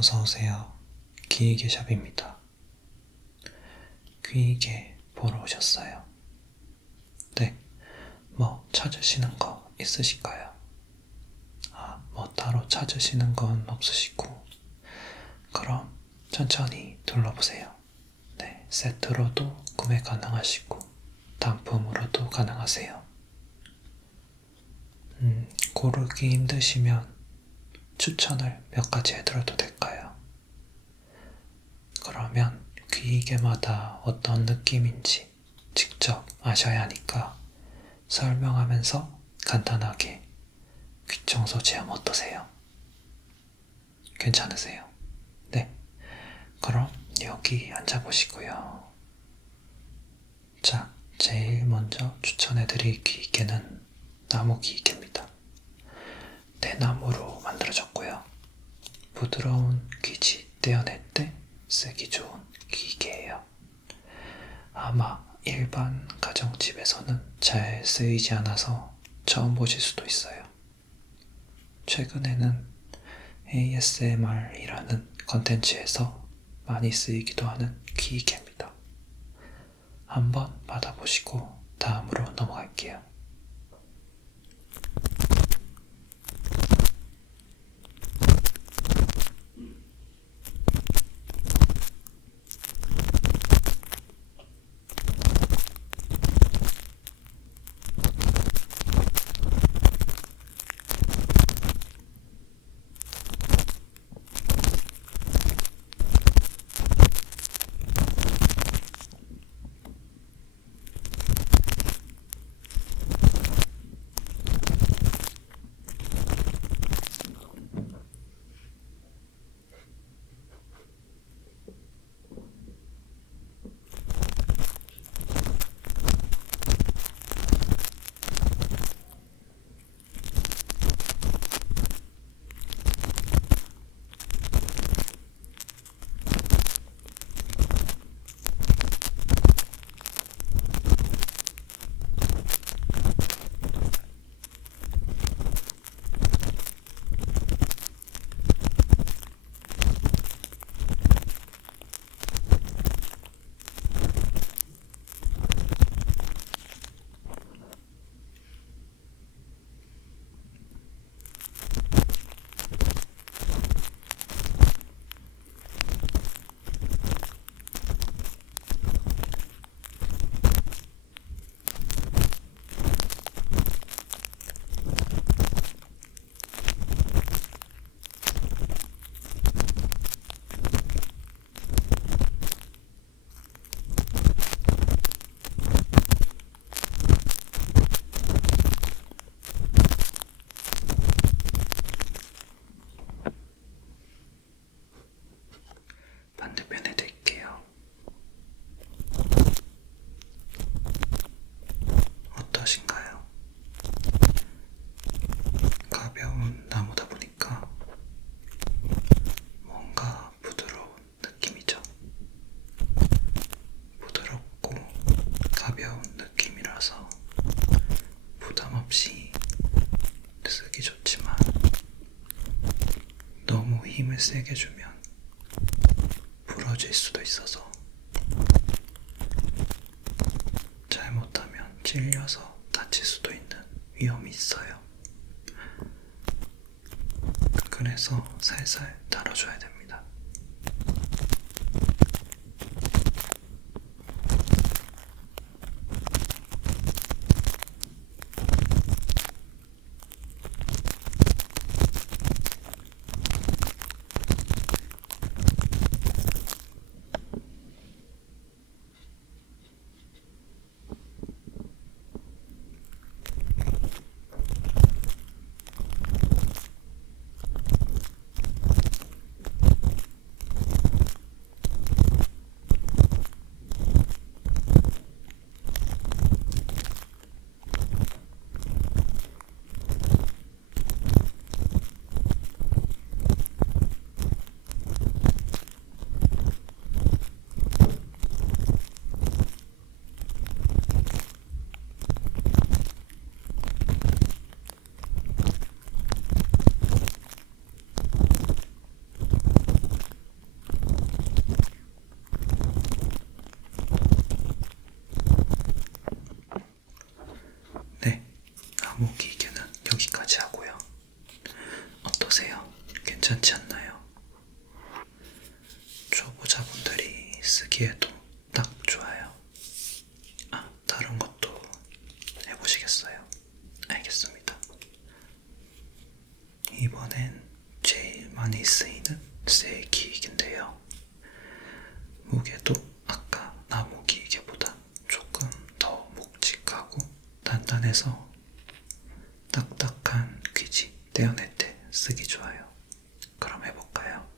어서오세요. 귀이개 샵입니다. 귀이개 보러 오셨어요? 네, 뭐 찾으시는 거 있으실까요? 뭐 따로 찾으시는 건 없으시고, 그럼 천천히 둘러보세요. 네, 세트로도 구매 가능하시고 단품으로도 가능하세요. 고르기 힘드시면 추천을 몇 가지 해드려도 될까요? 그러면 귀이개마다 어떤 느낌인지 직접 아셔야 하니까 설명하면서 간단하게 귀청소 체험 어떠세요? 괜찮으세요? 네, 그럼 여기 앉아보시고요. 자, 제일 먼저 추천해드릴 귀이개는 나무 귀이개입니다. 대나무로 만들어졌고요. 부드러운 귀지 떼어낼 때 쓰기 좋은 귀이개예요. 아마 일반 가정집에서는 잘 쓰이지 않아서 처음 보실 수도 있어요. 최근에는 ASMR이라는 컨텐츠에서 많이 쓰이기도 하는 귀이개입니다. 한번 받아보시고 다음으로 넘어갈게요. 반대편에 드릴게요. 어떠신가요? 가벼운 나무다 보니까 뭔가 부드러운 느낌이죠. 부드럽고 가벼운 느낌이라서 부담 없이 쓰기 좋지만 너무 힘을 세게 주면 부러질 수도 있어서 잘못하면 찔려서 다칠 수도 있는 위험이 있어요. 그래서 살살 다뤄줘야 됩니다. 괜찮지 않나요? 초보자분들이 쓰기에도 딱 좋아요. 다른 것도 해보시겠어요? 알겠습니다. 이번엔 제일 많이 쓰이는 쇠기익인데요. 무게도 아까 나무 기계보다 조금 더 묵직하고 단단해서 딱딱한 귀지 떼어낼 때 쓰기 좋아요. 그럼 해볼까요?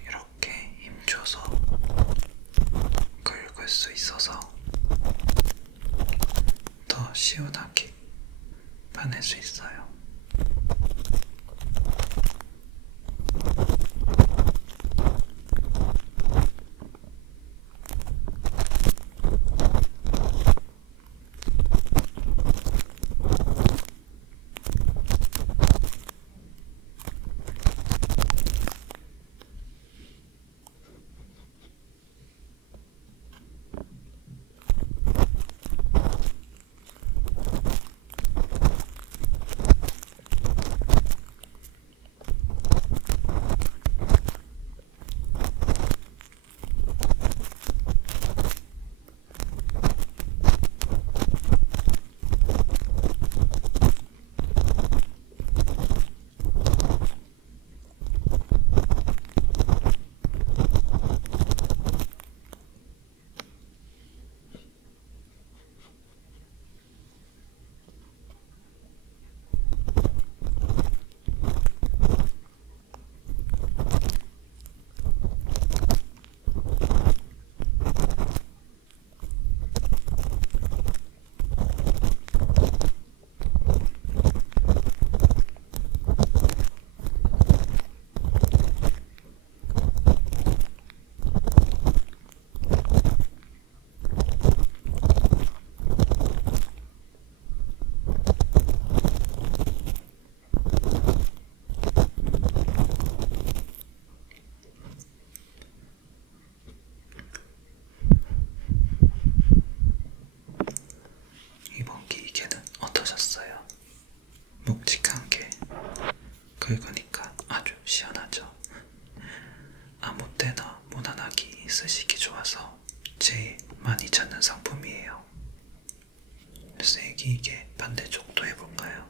이렇게 힘줘서 긁을 수 있어서 더 시원하게 파낼 수 있어요. 이번 기계는 어떠셨어요? 묵직한 게 긁으니까 아주 시원하죠? 아무 때나 무난하게 쓰시기 좋아서 제일 많이 찾는 상품이에요. 쇠기계 반대쪽도 해볼까요?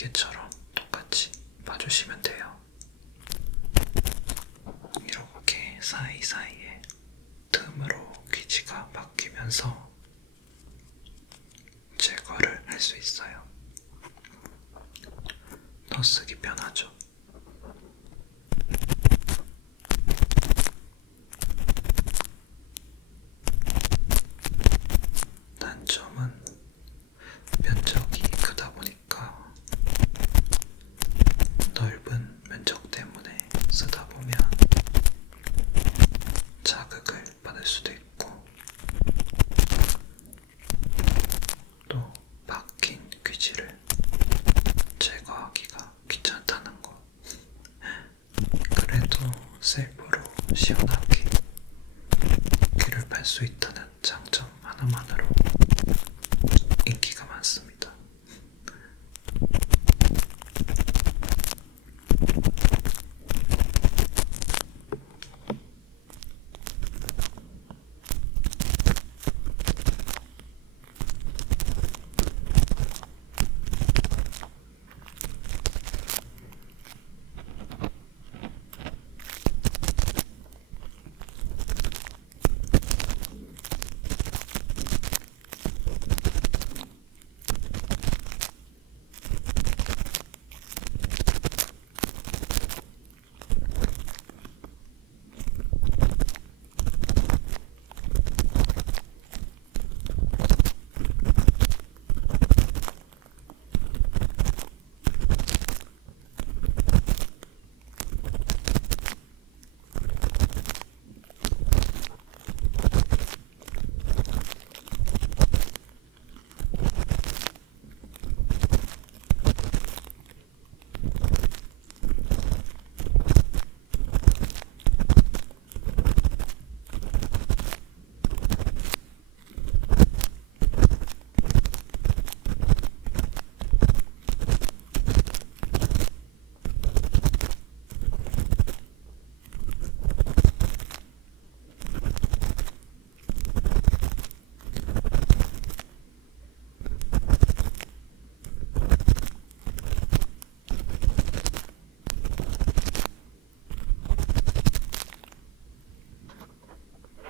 날개처럼 똑같이 봐주시면 돼요. 이렇게 사이사이에 틈으로 귀지가 바뀌면서 제거를 할 수 있어요. 더 쓰기 편하죠. 단점은 면적이 크다 보니까 넓은 면적 때문에 쓰다 보면 자극을 받을 수도 있고 또 박힌 귀지를 제거하기가 귀찮다는 거. 그래도 셀프로 시원하게 귀를 팔 수 있다는 장점 하나만으로 인기가 많습니다.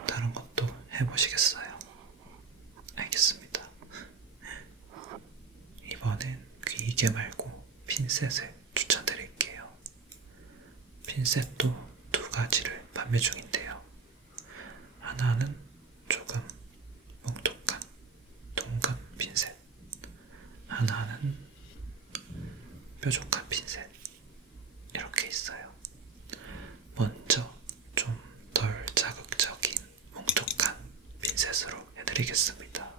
다른 것도 해보시겠어요? 알겠습니다. 이번엔 귀이개 말고 핀셋을 추천드릴게요. 핀셋도 두 가지를 판매 중인데요. 하나는 조금 뭉툭한 동금 핀셋, 하나는 뾰족한 핀셋, 이렇게 있어요. 먼저 좀 덜 자극적인 뭉툭한 핀셋으로 해드리겠습니다.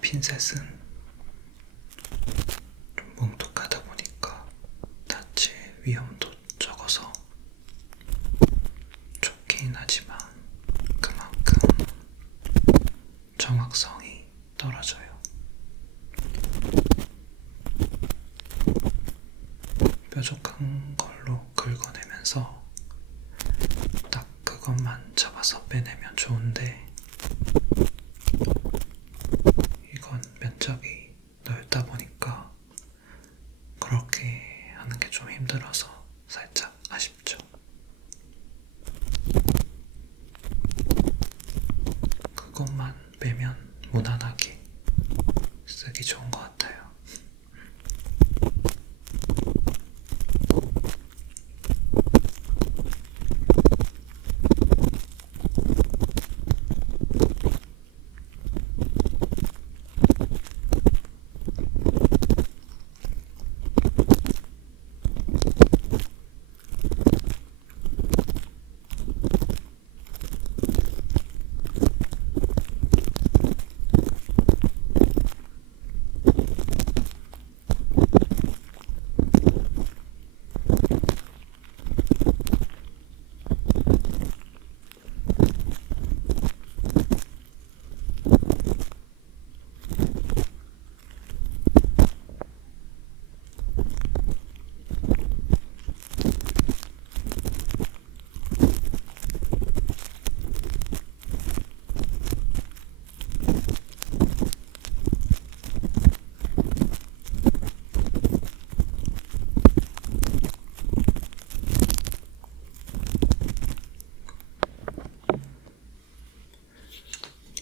핀셋은 좀 뭉툭하다 보니까 다칠 위험도 적어서 좋긴 하지만 그만큼 정확성이 떨어져요. 뾰족한 걸로 긁어내면서 딱 그것만 잡아서 빼내면 좋은데, 이건 면적이 넓다 보니까 그렇게 하는 게 좀 힘들어서 살짝 아쉽죠. 그것만 빼면 무난하게 쓰기 좋은 것 같아요.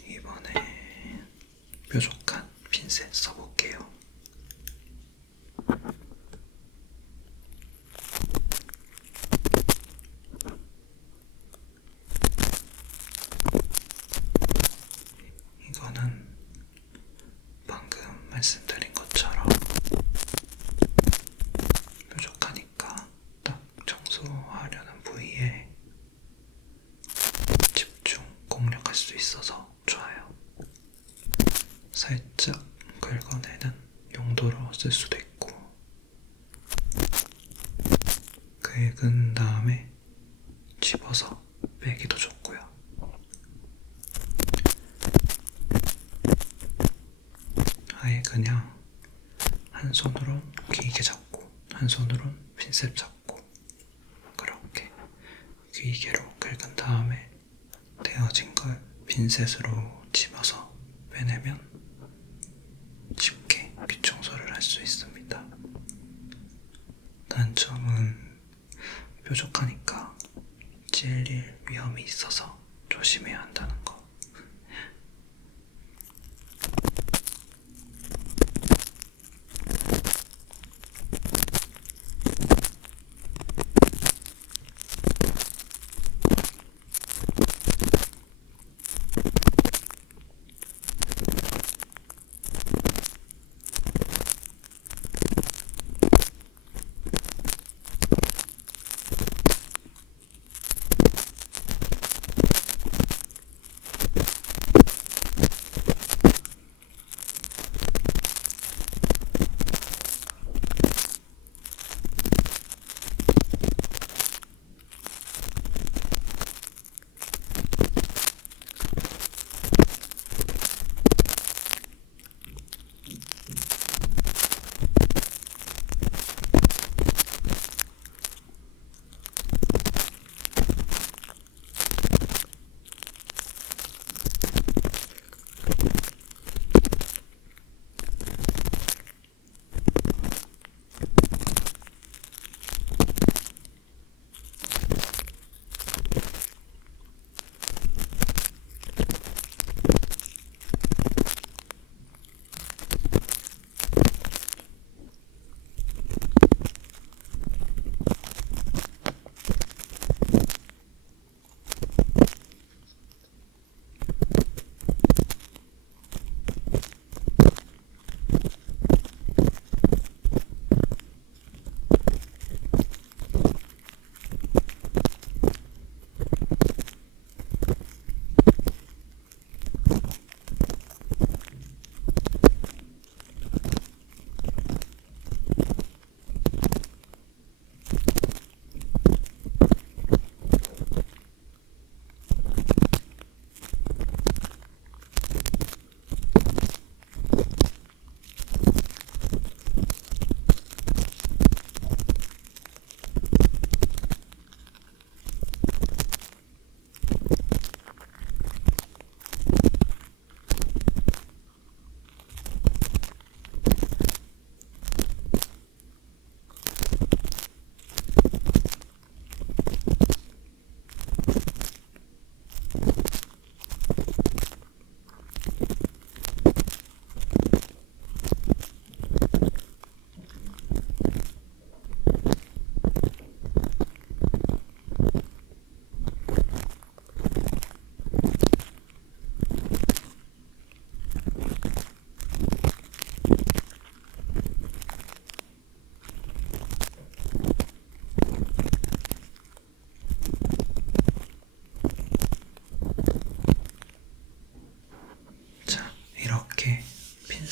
이번에 뾰족한 핀셋 써볼게요. 이거는 방금 말씀드린 것처럼 뾰족하니까 딱 청소하려는 부위에 집중 공략할 수 있어서 좋아요. 살짝 긁어내는 용도로 쓸 수도 있고, 긁은 다음에 집어서 빼기도 좋고요. 아예 그냥 한 손으로 귀이게 잡고 한 손으로 핀셋 잡고 그렇게 귀이개로 긁은 다음에 데워진 걸 핀셋으로 집어서 빼내면 쉽게 빗청소를 할 수 있습니다. 단점은 뾰족하니까 찔릴 위험이 있어서 조심해야 한다는 거.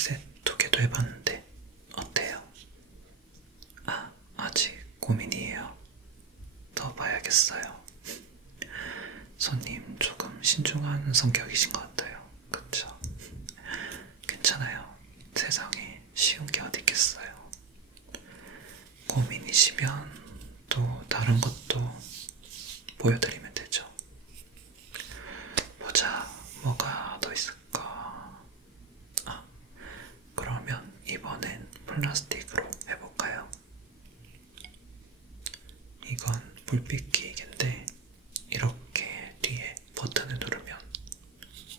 셋, 두 개도 해봤는데 어때요? 아직 고민이에요. 더 봐야겠어요. 손님 조금 신중한 성격이신 것 같아요. 그쵸? 괜찮아요. 세상에 쉬운 게 어디 있겠어요. 고민이시면 또 다른 것도 보여드리면 되죠. 보자, 뭐가 더 있을까? 그러면 이번엔 플라스틱으로 해볼까요? 이건 불빛 기계인데 이렇게 뒤에 버튼을 누르면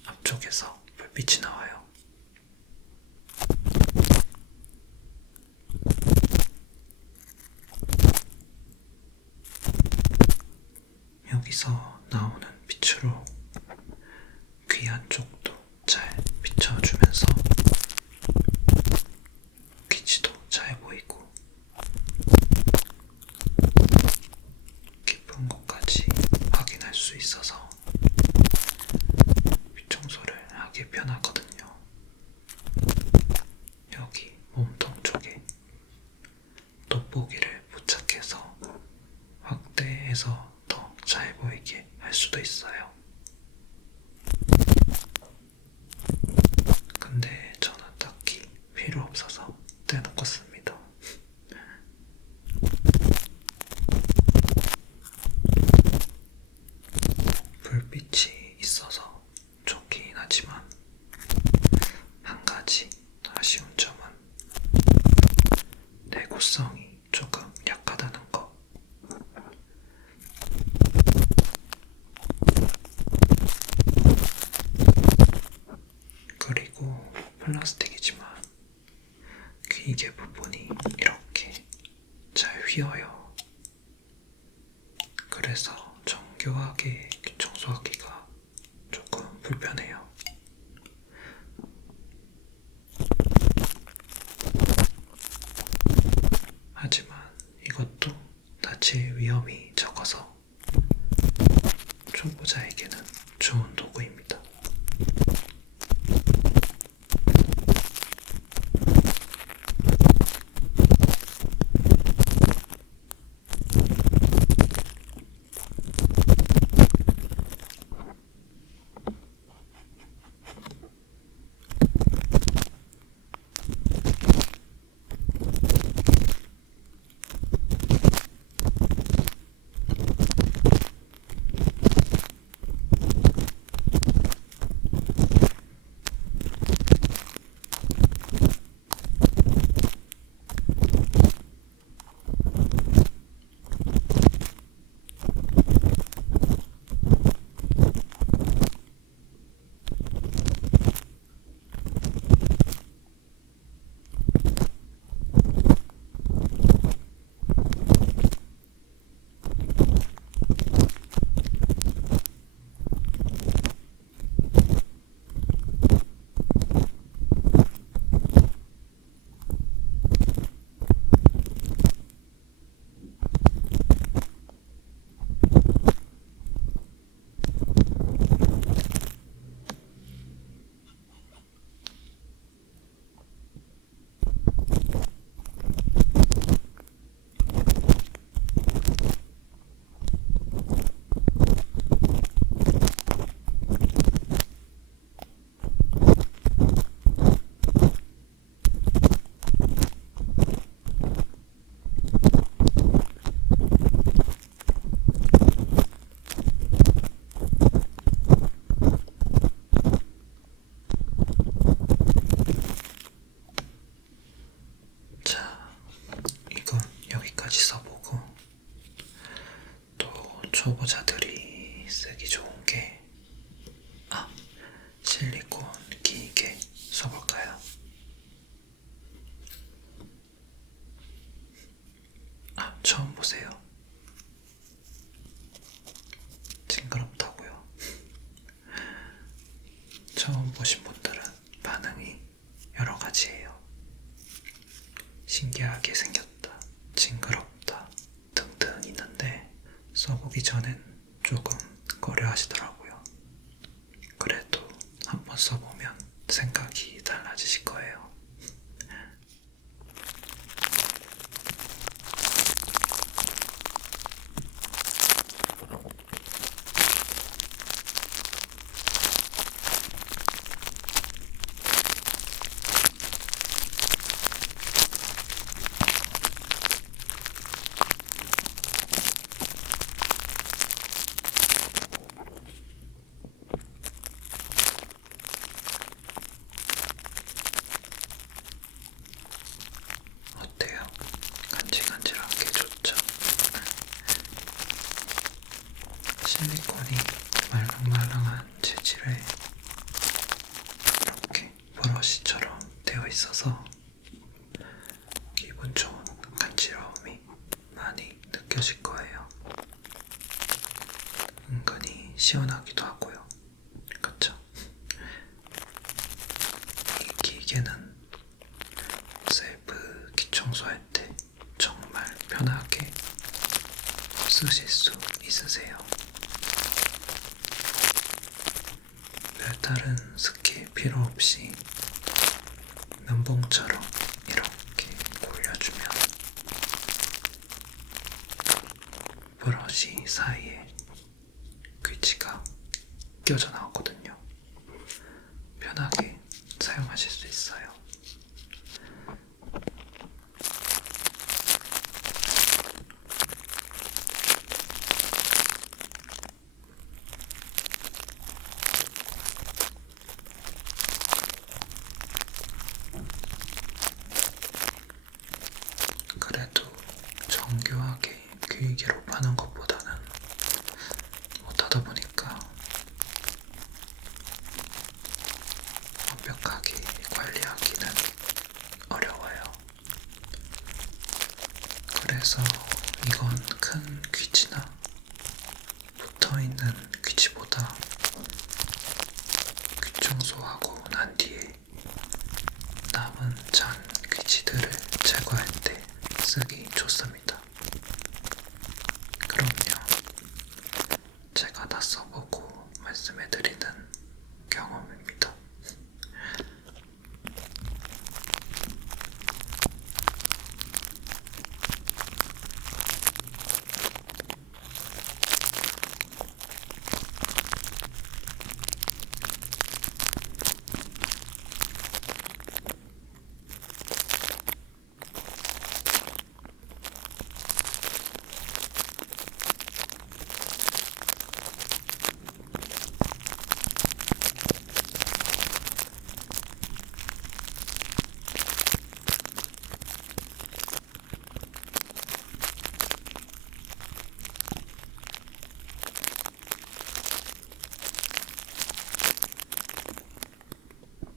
앞쪽에서 불빛이 나와요. 여기서 나오는 빛으로 귀 안쪽도 잘 비춰주면서 귀지도 잘 보이고 깊은 곳까지 확인할 수 있어서 빛 청소를 하기 편하거든요. 여기 몸통 쪽에 돋보기를 부착해서 확대해서 더 잘 보이게 할 수도 있어요. 근데 저는 딱히 필요 없어서 떼놓고 씁니다. 불빛이 있어서 좋긴 하지만 한 가지 아쉬운 점은 내구성이 조금 약하다는 거. 그리고 플라스틱이지만 귀이개 부분이 이렇게 잘 휘어요. 그래서 정교하게 귀 청소하기가 조금 불편해요. 하지만 이것도 다칠 위험이 적어서 초보자에게는 좋은 도구입니다. 초보자들이 쓰기 좋은 게 실리콘 기계 써볼까요? 처음 보세요. 징그럽다고요? 처음 보신 분들은 반응이 여러 가지예요. 신기하게 생겼다, 징그럽다 등등 있는데 써보기 전엔 조금 꺼려 하시더라고요. 그래도 한번 써보면 생각이 달라지실 거예요. 되어 있어서 기분 좋은 간지러움이 많이 느껴질 거예요. 은근히 시원하기도 하고요. 그쵸? 이 기계는 셀프 기청소할 때 정말 편하게 쓰실 수 있으세요. 별다른 스킬 필요 없이 면봉처럼 이렇게 올려주면 브러쉬 사이에 귀지가 껴져 나오거든요. 편하게 사용하실 수 있어요. 그래도 정교하게 귀이개로 파는 것보다는 못하다 보니까 완벽하게 관리하기는 어려워요. 그래서 이건 큰 귀지나 붙어있는 귀지보다 귀 청소하고 난 뒤에 남은 잔 귀지들을 제거할 때 쓰기 좋습니다. 그럼요. 제가 다 써보고 말씀해드리는 경험입니다.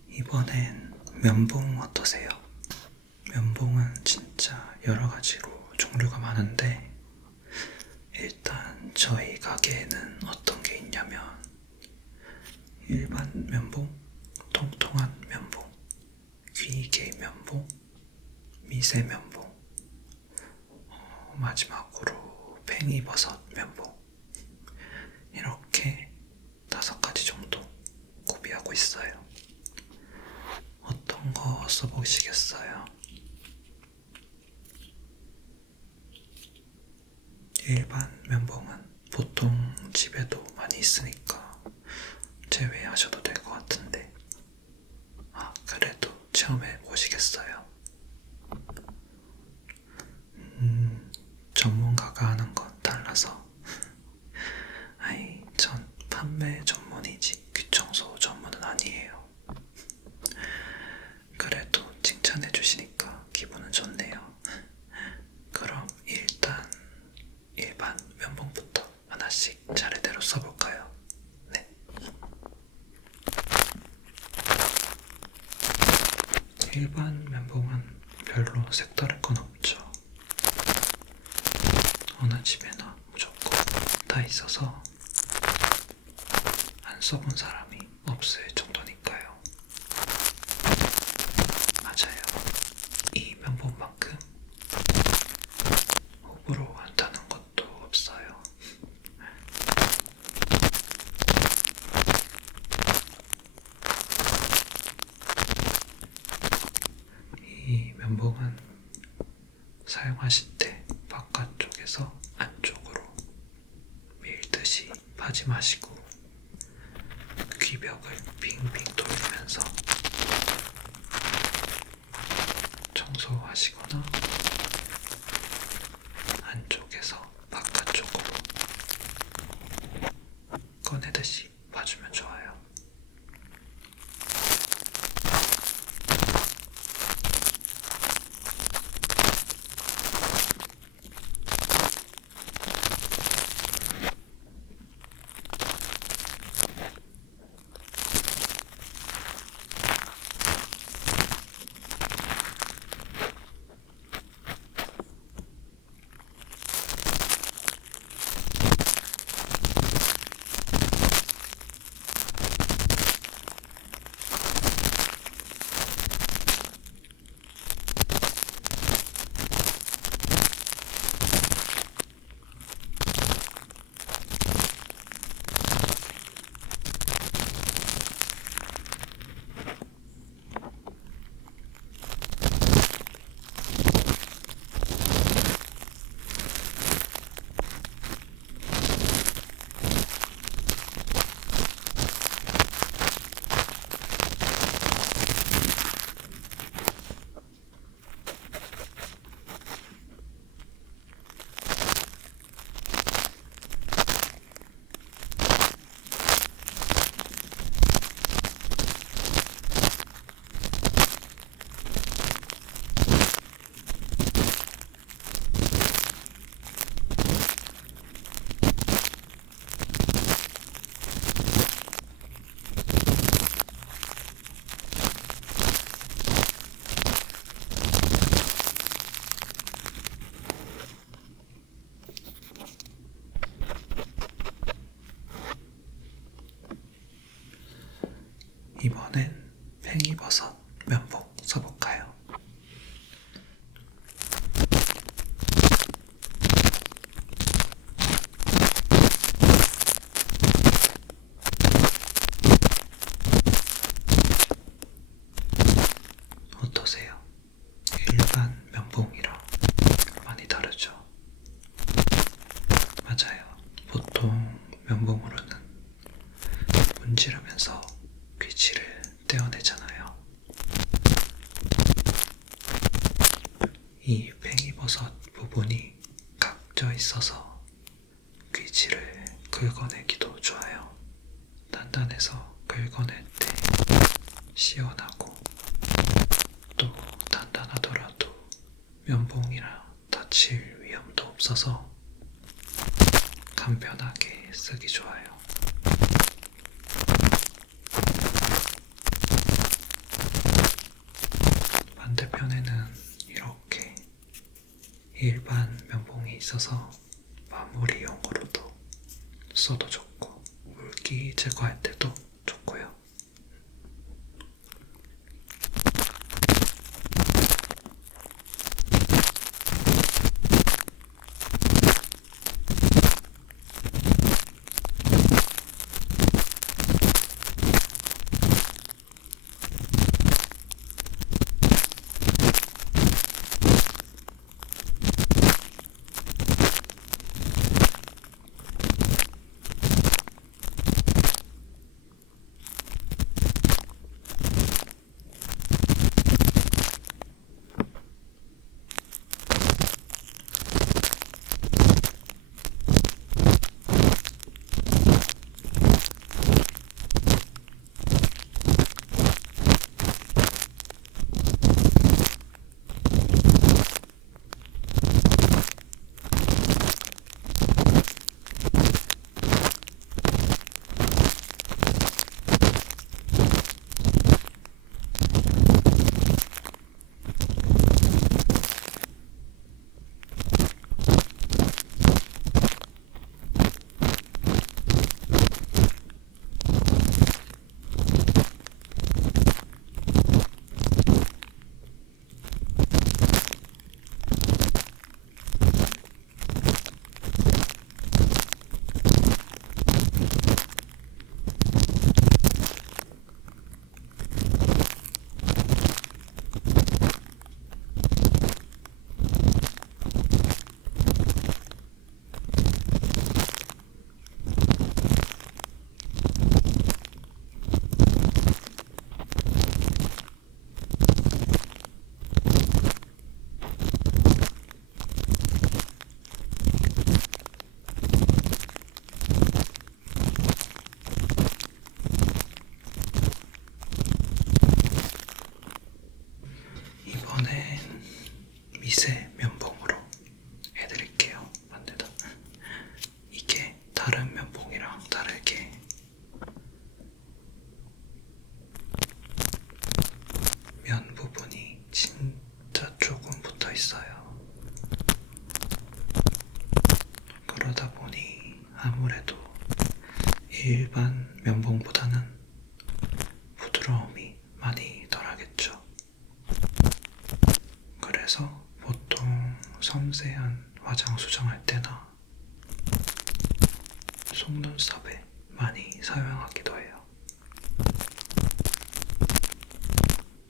이번엔 면봉 어떠세요? 면봉은 진짜 여러 가지로 종류가 많은데 일단 저희 가게에는 어떤 게 있냐면 일반 면봉, 통통한 면봉, 귀이개 면봉, 미세 면봉, 마지막으로 팽이버섯 면봉 이렇게 5가지 정도 구비하고 있어요. 어떤 거 써보시겠어요? 일반 면봉은 보통 집에도 많이 있으니까 제외하셔도 될 것 같은데 그래도 체험해 보시겠어요? 전문가가 하는 건 달라서 전 판매 전문이지 귀청소 전문은 아니에요. 그래도 칭찬해 주시니까 기분은 좋네요. 그럼 일단 일반 면봉부터 하나씩 차례대로 써볼까요? 네. 일반 면봉은 별로 색다를 건 없죠. 어느 집에나 무조건 다 있어서 안 써본 사람이 없을 정도니까요. 맞아요. 이 면봉만큼 호불호 안 타는 것도 없어요. 이 면봉은 사용하실 때 바깥쪽에서 안쪽으로 밀듯이 파지 마시고 귀벽을 빙빙 돌리면서 청소하시거나 안쪽에서 바깥쪽으로 꺼내듯이 봐주면 좋아요. 이번엔 팽이버섯 면봉 써볼까요? 어떠세요? 일반 면봉이랑 많이 다르죠? 맞아요. 보통 면봉으로는 문지르면서 귀지를 떼어내잖아요. 이 팽이버섯 부분이 각져 있어서 귀지를 긁어내기도 좋아요. 단단해서 긁어낼 때 시원하고, 또 단단하더라도 면봉이랑 다칠 위험도 없어서 간편하게 쓰기 좋아요. 반대편에는 이렇게 일반 면봉이 있어서 마무리용으로도 써도 좋고 물기 제거할 때도 좋고요. 이번엔 미세 면봉으로 해드릴게요. 반대다. 이게 다른 면봉이랑 다르게 면 부분이 진짜 조금 붙어 있어요. 그러다 보니 아무래도 일반 면봉보다는 부드러움이 많이 덜하겠죠. 그래서 보통 섬세한 화장 수정할 때나 속눈썹에 많이 사용하기도 해요.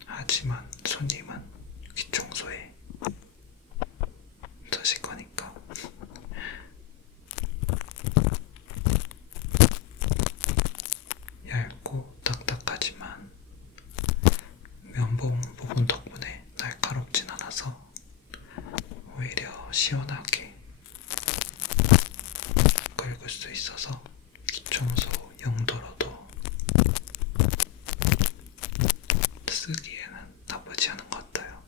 하지만 손님은 귀청소에 드실 거니까 얇고 딱딱하지만 면봉 부분 덕분에 날카롭진 않아서 오히려 시원하게 긁을 수 있어서 귀청소 용도로도 쓰기에는 나쁘지 않은 것 같아요.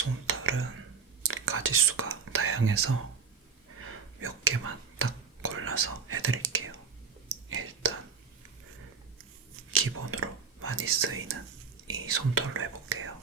솜털은 가지수가 다양해서 몇 개만 딱 골라서 해드릴게요. 일단 기본으로 많이 쓰이는 이 솜털로 해볼게요.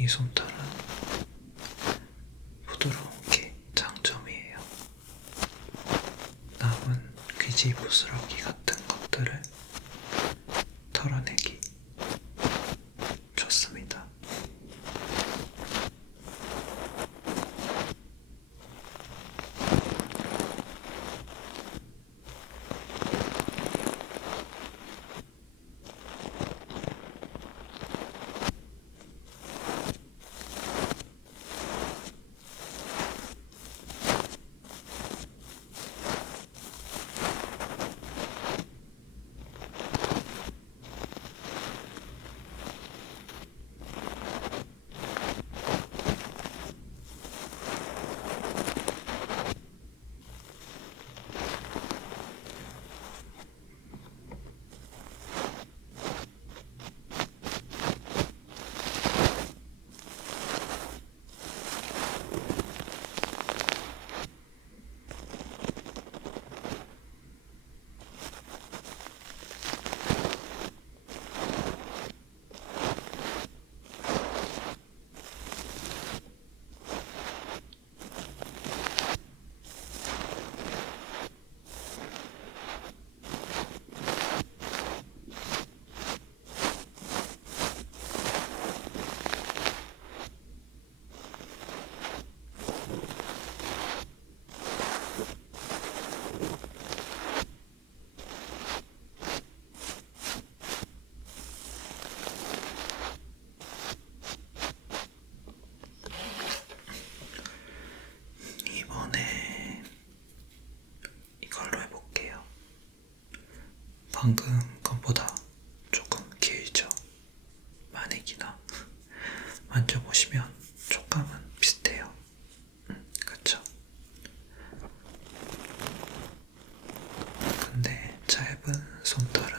이 솜털은 부드러운 게 장점이에요. 남은 귀지 부스러기 같은 것들을 털어내기 좋습니다. 이번에 이걸로 해볼게요. 방금 것보다 조금 길죠? 많이 기나? 만져보시면 촉감은 비슷해요. 그쵸? 근데 짧은 솜털은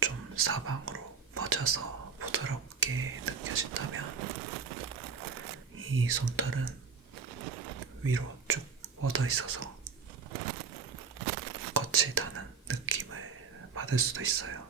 좀 사방으로 뻗어서 부드럽게 느껴진다면 이 솜털은 위로 쭉 뻗어 있어서 거칠다는 느낌을 받을 수도 있어요.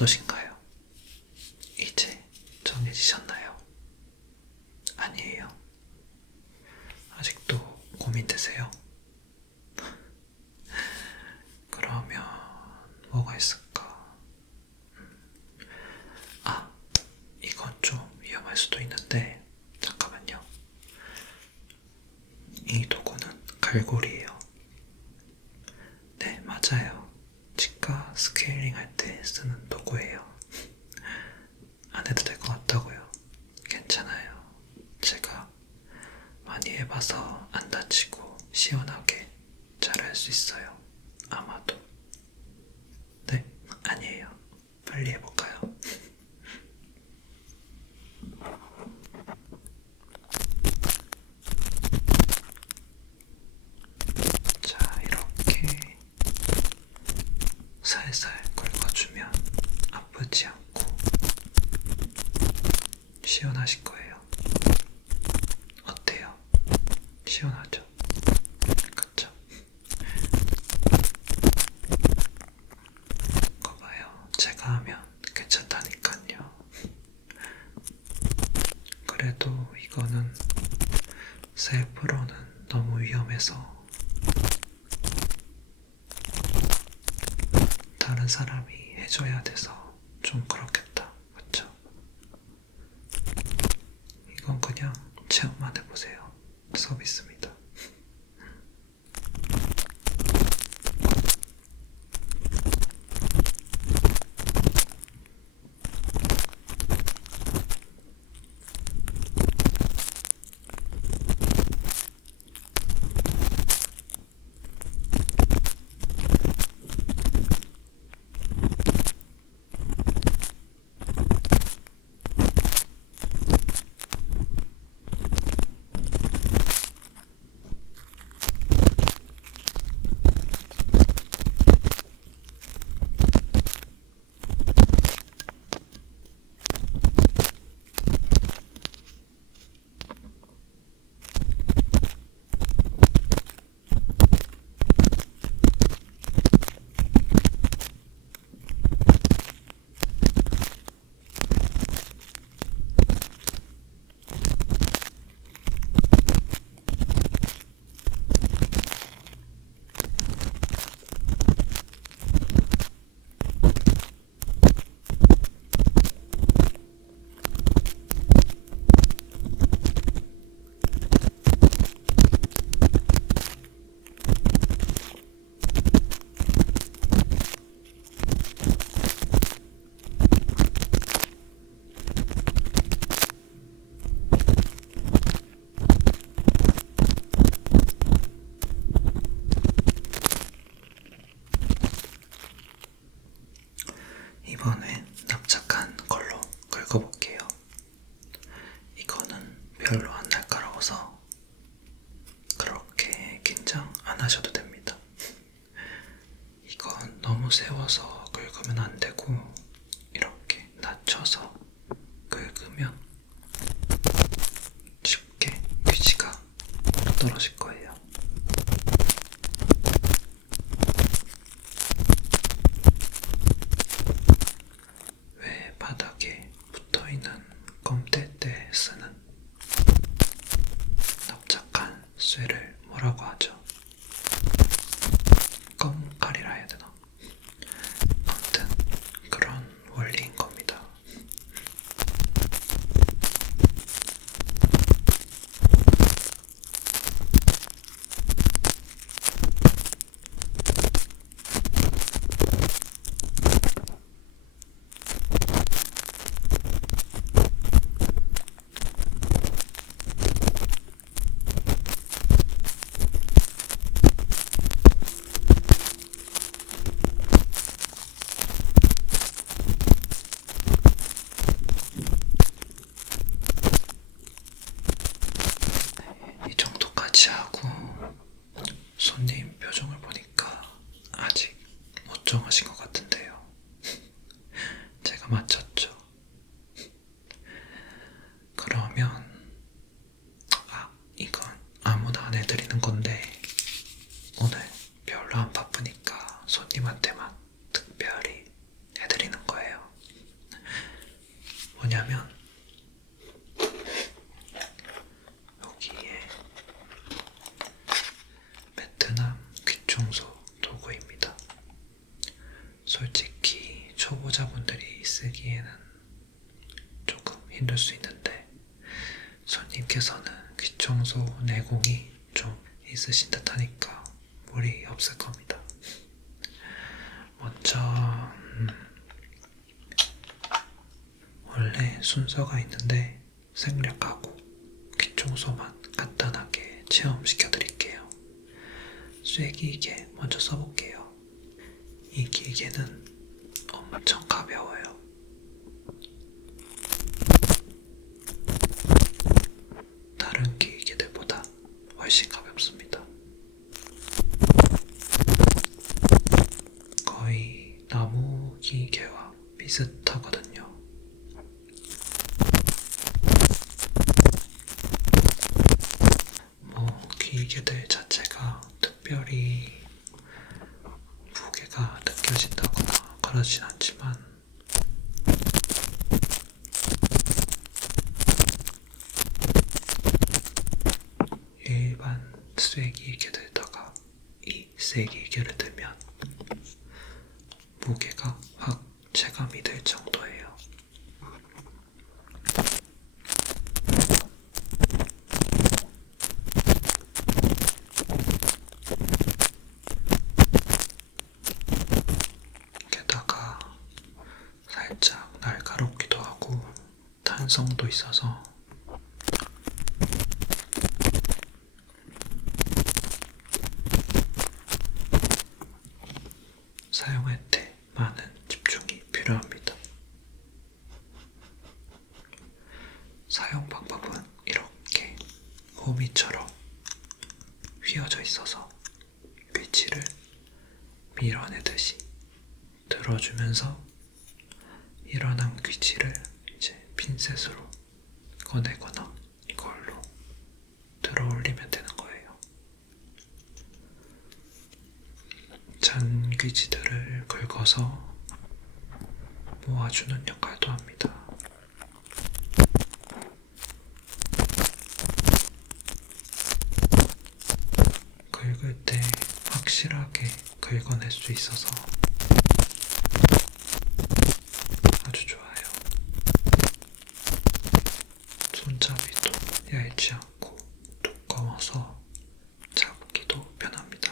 어떠신가요? 이제 정해지셨나요? 아니에요. 아직도 고민되세요? 그러면 뭐가 있을까? 아, 이건 좀 위험할 수도 있는데 잠깐만요. 이 도구는 갈고리예요. 네, 맞아요. 치과 스케일링 할 때 쓰는 도구예요. 안 해도 될 것 같다고요? 괜찮아요. 제가 많이 해봐서 안 다치고 시원하게 잘 할 수 있어요. 아마도. 네, 아니에요. 빨리 해볼까요? 자, 이렇게 살살 긁어주면 아프지 않고 시원하실 거예요. 어때요? 시원하죠? 그쵸? 그거 봐요. 제가 하면 괜찮다니까요. 그래도 이거는 셀프로는 너무 위험해서 다른 사람이 해줘야 돼서 좀 그렇겠다. 그쵸? 이건 그냥 체험만 해보세요. 서비스입니다. 이번엔 납작한 걸로 긁어볼게요. 이거는 별로 안 날카로워서 그렇게 긴장 안 하셔도 됩니다. 이건 너무 세워서 긁으면 안 되고 이렇게 낮춰서 긁으면 쉽게 귀지가 떨어질 거예요. 왜 바닥에 붙어있는 껌뗄 때 쓰는 힘들 수 있는데 손님께서는 귀청소 내공이 좀 있으신 듯 하니까 무리 없을 겁니다. 먼저 원래 순서가 있는데 생략하고 귀청소만 간단하게 체험시켜 드릴게요. 쐐기기계 먼저 써볼게요. 이 기계는 엄청 가벼워요. 다른 기계들보다 훨씬 가볍습니다. 거의 나무 기계와 비슷하거든요. 기계들 자체가 특별히 무게가 느껴진다거나 그러진 않지만 일반 쐐기계들다가 이 쐐기계를 들면 무게가 확 체감이 될 정도예요. 게다가 살짝 날카롭기도 하고 탄성도 있어서 사용할 때 많은 집중이 필요합니다. 사용 방법은 이렇게 호미처럼 휘어져 있어서 귀치를 밀어내듯이 들어주면서 일어난 귀치를 이제 핀셋으로 꺼내거나 이걸로 들어 올리면 되는 거예요. 잔 귀치들을 긁어서 모아주는 역할도 합니다. 긁을 때 확실하게 긁어낼 수 있어서 아주 좋아요. 손잡이도 얇지 않고 두꺼워서 잡기도 편합니다.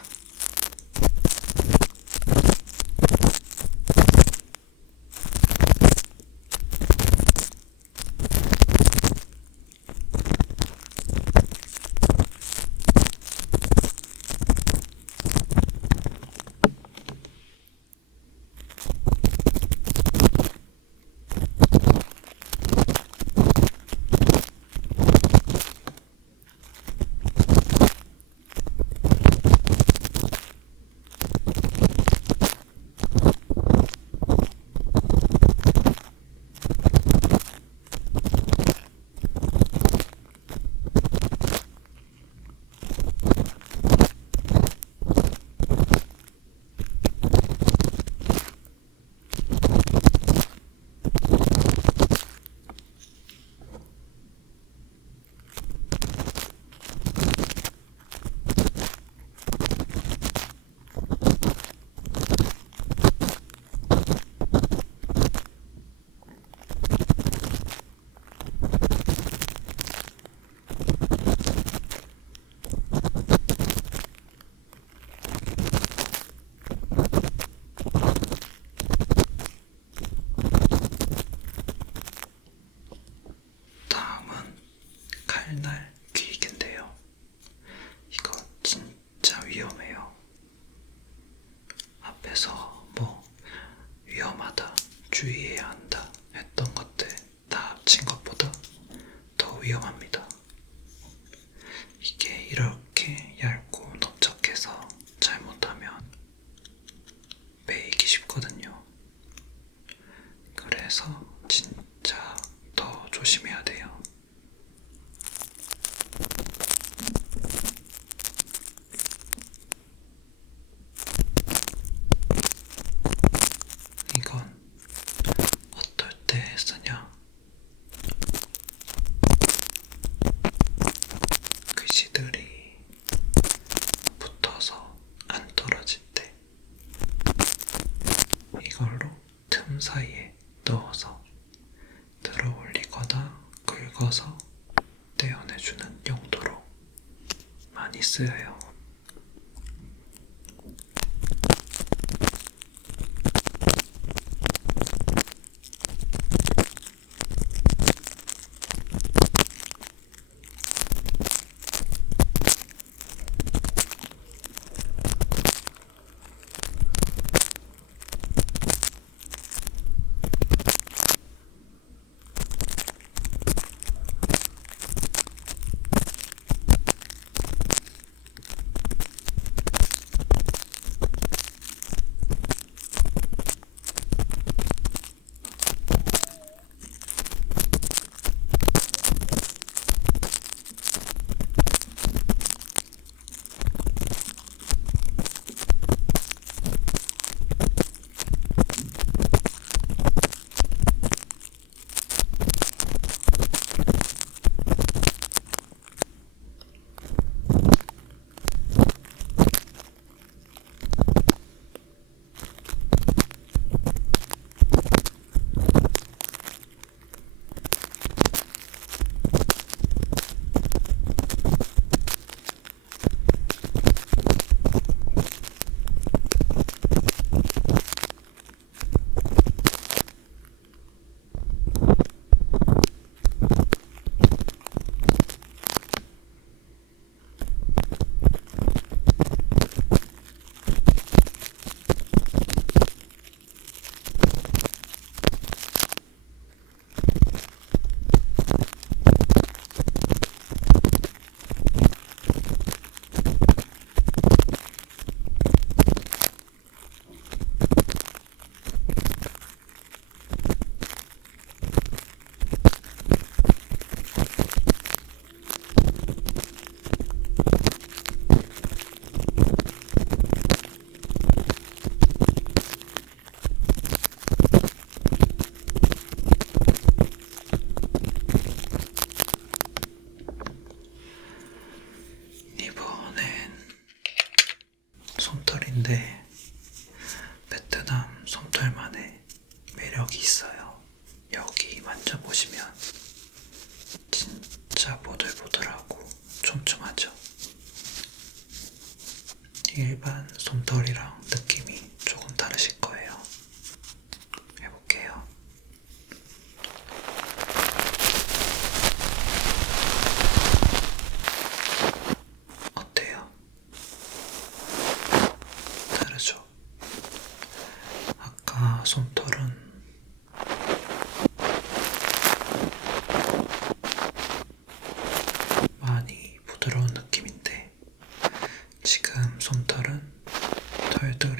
칼날 귀이개인데요. 이거 진짜 위험해요. 앞에서 위험하다, 주의해야 한다 했던 것들 다 합친 것보다 더 위험합니다. 이게 이렇게 얇고 넓적해서 잘못하면 베이기 쉽거든요. 그래서 진짜 더 조심해야 돼요. 이건 어떨 때 쓰냐? 글씨들이 붙어서 안 떨어질 때 이걸로 틈 사이에 넣어서 들어 올리거나 긁어서 떼어내주는 용도로 많이 쓰여요. 솜털인데 베트남 솜털만의 매력이 있어요. 여기 만져보시면 진짜 보들보들하고 촘촘하죠? 일반 솜털이랑 느낌이 조금 다르실 거예요. 해볼게요. 어때요? 다르죠? 아까 솜털은 많이 부드러운 느낌인데 지금 솜털은 덜덜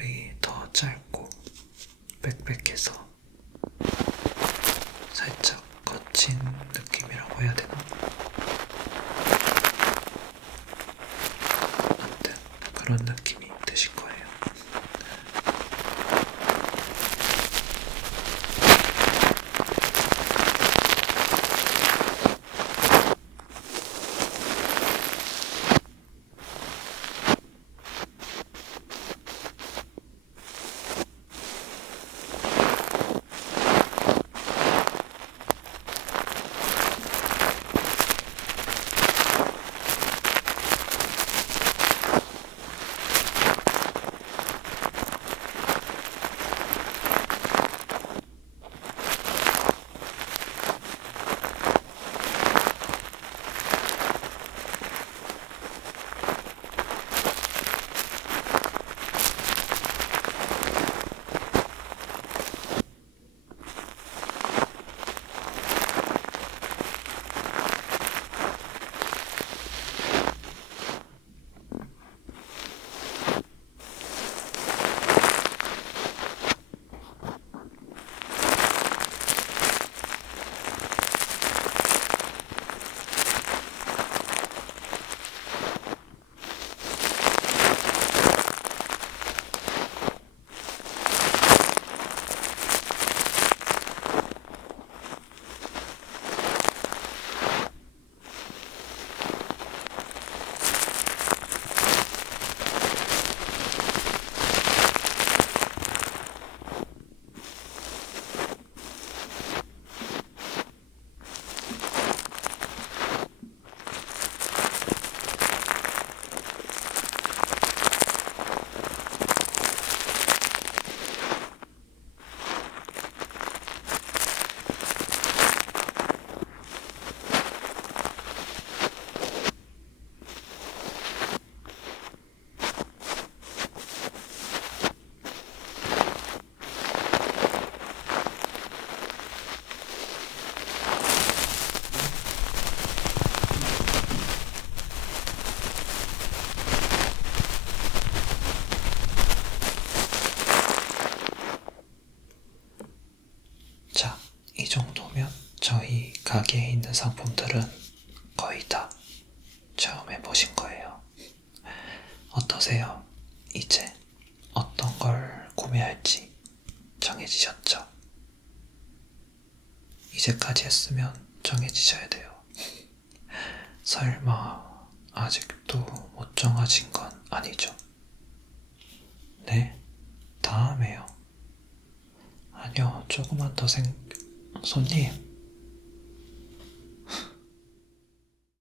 가게에 있는 상품들은 거의 다 처음 해보신 거예요. 어떠세요? 이제 어떤 걸 구매할지 정해지셨죠? 이제까지 했으면 정해지셔야 돼요. 설마 아직도 못 정하신 건 아니죠? 네? 다음에요. 아니요, 조금만 더 손님,